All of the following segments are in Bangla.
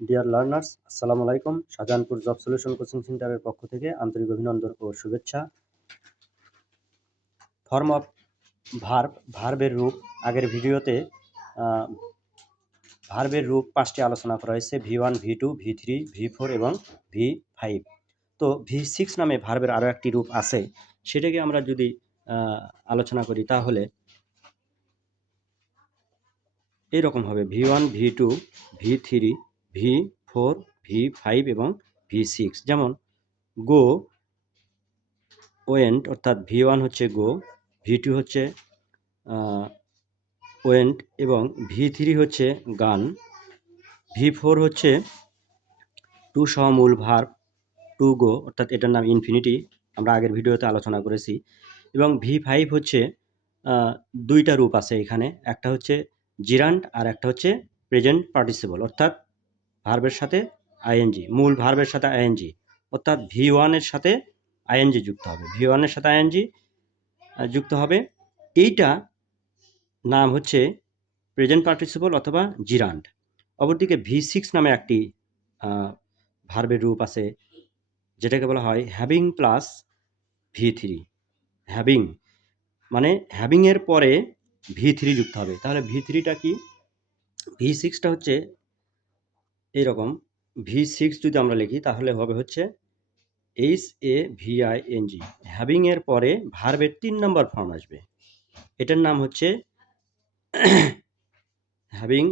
ডিয়ার লার্নার্স, আসসালামু আলাইকুম। শাহজাহানপুর জব সলিউশন কোচিং সেন্টারের পক্ষ থেকে আন্তরিক অভিনন্দন ও শুভেচ্ছা। ফর্ম অফ ভার্বের রূপ, আগের ভিডিওতে ভার্বের রূপ 5টি আলোচনা করা হয়েছে: V1, V2, V3, V4 এবং V5। তো V6 নামে ভার্বের আরও একটি রূপ আছে, সেটাকে আমরা যদি আলোচনা করি তাহলে এইরকম হবে: V1, V2, V3, V4, V5 এবং V6। যেমন গো, ওয়েন্ট, অর্থাৎ V1 হচ্ছে গো, V2 হচ্ছে ওয়েন্ট এবং V3 হচ্ছে গান, V4 হচ্ছে টু সহ মূল ভার্ব টু গো, অর্থাৎ এটার নাম ইনফিনিটি, আমরা আগের ভিডিওতে আলোচনা করেছি। এবং V5 হচ্ছে দুইটা রূপ আছে এখানে, একটা হচ্ছে জিরান্ড আর একটা হচ্ছে প্রেজেন্ট পার্টিসিপল, অর্থাৎ ভার্বের সাথে আইএনজি, মূল ভার্বের সাথে আইএনজি, অর্থাৎ V1 এর সাথে আইএনজি যুক্ত হবে, V1 এর সাথে আইএনজি যুক্ত হবে। এইটা নাম হচ্ছে প্রেজেন্ট পার্টিসিপল অথবা জিরান্ড। অপরদিকে V6 নামে একটি ভার্বের রূপ আছে, যেটাকে বলা হয় হ্যাভিং প্লাস V3। হ্যাভিং মানে হ্যাভিং এর পরে V3 যুক্ত হবে। তাহলে V3টা কি? V6টা হচ্ছে এইরকম, V6 যদি আমরা লিখি তাহলে হবে হচ্ছে HAVING। হ্যাভিং এর পরে ভার্বের 3 নম্বর ফর্ম আসবে, এটার নাম হচ্ছে হ্যাভিং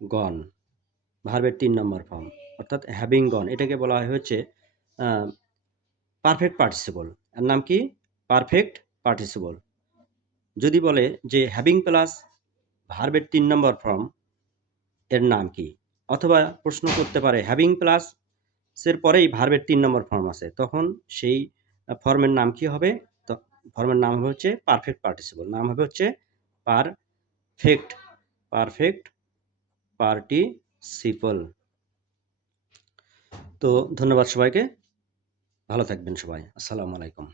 গন। ভার্বের 3 নম্বর ফর্ম অর্থাৎ হ্যাভিং গন, এটাকে বলা হয় হচ্ছে পারফেক্ট পার্টিসিপল। এর নাম কি? Perfect participle. যদি বলে যে হ্যাভিং প্লাস ভার্বের 3 নম্বর ফর্ম, এর নাম কি? অথবা প্রশ্ন করতে পারে হ্যাভিং প্লাস এর পরেই ভার্বের 3 নম্বর ফর্ম আছে, তখন সেই ফর্মের নাম কি হবে? তো ফর্মের নাম হবে হচ্ছে পারফেক্ট পার্টিসিপল, নাম হবে হচ্ছে পারফেক্ট পার্টিসিপল। তো ধন্যবাদ সবাইকে, ভালো থাকবেন সবাই। আসসালামু আলাইকুম।